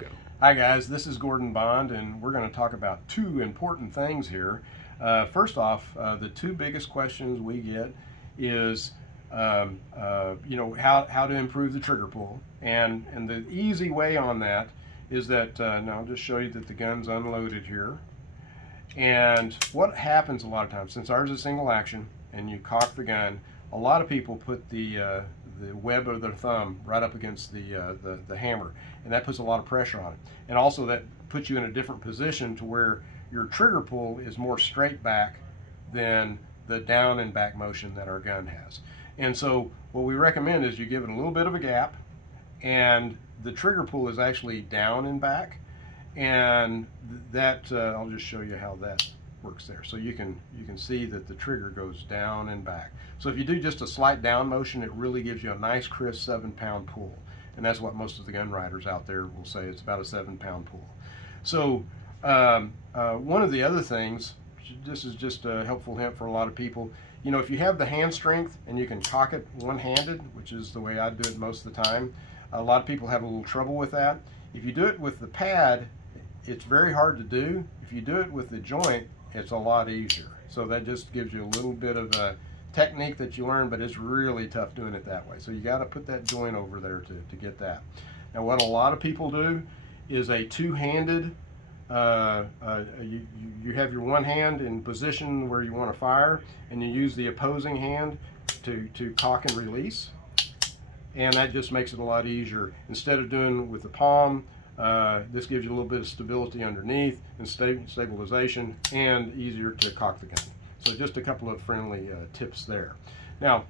Go. Hi guys, this is Gordon Bond, and we're going to talk about two important things here. First off, the two biggest questions we get is, how to improve the trigger pull, and the easy way on that is that now I'll just show you that the gun's unloaded here. And what happens a lot of times, since ours is single action and you cock the gun, a lot of people put the web of their thumb right up against the hammer, and that puts a lot of pressure on it. And also that puts you in a different position to where your trigger pull is more straight back than the down and back motion that our gun has. And so what we recommend is you give it a little bit of a gap, and the trigger pull is actually down and back, and that I'll just show you how that works there. So you can see that the trigger goes down and back. So if you do just a slight down motion, it really gives you a nice crisp 7-pound pull, and that's what most of the gun riders out there will say. It's about a 7-pound pull. So one of the other things, this is just a helpful hint for a lot of people, if you have the hand strength and you can cock it one-handed, which is the way I do it most of the time, a lot of people have a little trouble with that. If you do it with the pad, it's very hard to do. If you do it with the joint, it's a lot easier. So that just gives you a little bit of a technique that you learn, but it's really tough doing it that way. So you got to put that joint over there to get that. Now what a lot of people do is a two-handed, you have your one hand in position where you want to fire, and you use the opposing hand to cock and release. And that just makes it a lot easier. Instead of doing with the palm, this gives you a little bit of stability underneath and stabilization, and easier to cock the gun. So just a couple of friendly tips there. Now,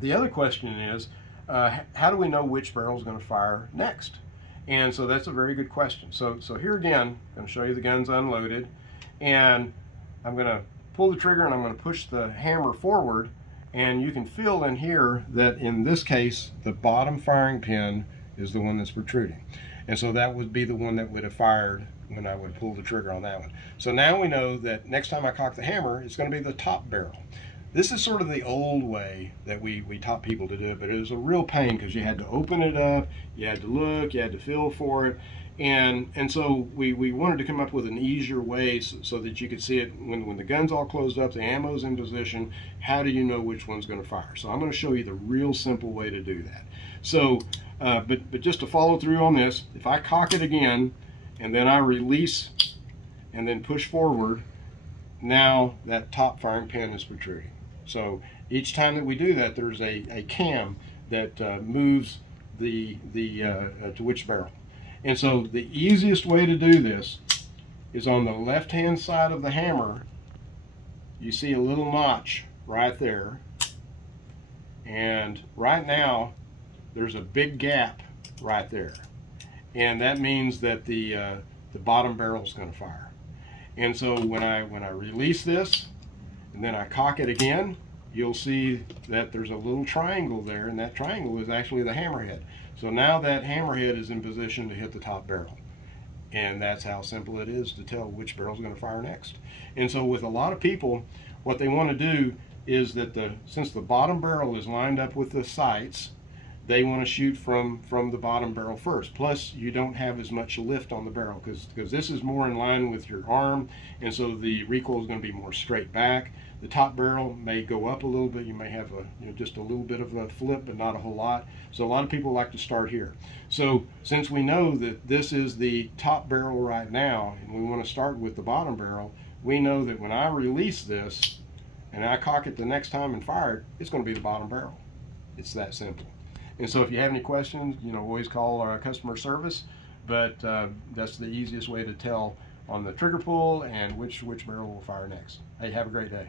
the other question is, how do we know which barrel is going to fire next? And so that's a very good question. So here again, I'm going to show you the gun's unloaded, and I'm going to pull the trigger and I'm going to push the hammer forward, and you can feel in here that in this case the bottom firing pin is the one that's protruding. And so that would be the one that would have fired when I would pull the trigger on that one. So now we know that next time I cock the hammer, it's going to be the top barrel. This is sort of the old way that we taught people to do it, but it was a real pain because you had to open it up, you had to look, you had to feel for it. And so we wanted to come up with an easier way so that you could see it when the gun's all closed up, the ammo's in position. How do you know which one's going to fire? So I'm going to show you the real simple way to do that. So, but just to follow through on this, if I cock it again and then I release and then push forward, now that top firing pin is protruding. So each time that we do that, there's a cam that moves to which barrel. And so the easiest way to do this is on the left-hand side of the hammer. You see a little notch right there. And right now, there's a big gap right there. And that means that the bottom barrel is going to fire. And so when I release this, and then I cock it again, you'll see that there's a little triangle there, and that triangle is actually the hammerhead. So now that hammerhead is in position to hit the top barrel. And that's how simple it is to tell which barrel is going to fire next. And so with a lot of people, what they want to do is that since the bottom barrel is lined up with the sights, they want to shoot from the bottom barrel first. Plus, you don't have as much lift on the barrel because this is more in line with your arm, and so the recoil is going to be more straight back. The top barrel may go up a little bit. You may have just a little bit of a flip, but not a whole lot. So a lot of people like to start here. So since we know that this is the top barrel right now, and we want to start with the bottom barrel, we know that when I release this and I cock it the next time and fire it, it's going to be the bottom barrel. It's that simple. And so if you have any questions, always call our customer service, but that's the easiest way to tell on the trigger pull and which barrel will fire next. Hey, have a great day.